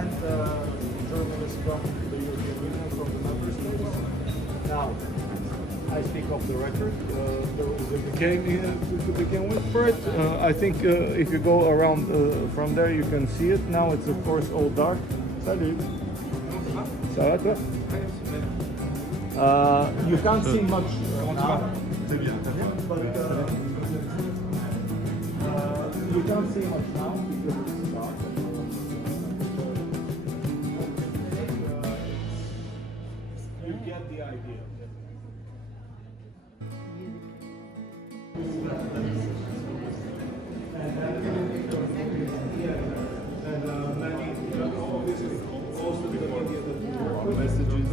and journalists from the European Union, from the member states. Now, I speak off the record. There was a beginning to begin with for it. I think if you go around from there, you can see it. Now it's of course all dark. Salut. Ça va toi? You can't see much now. C'est bien, très bien. But you can't see much now because it's dark. You get the idea. Messages,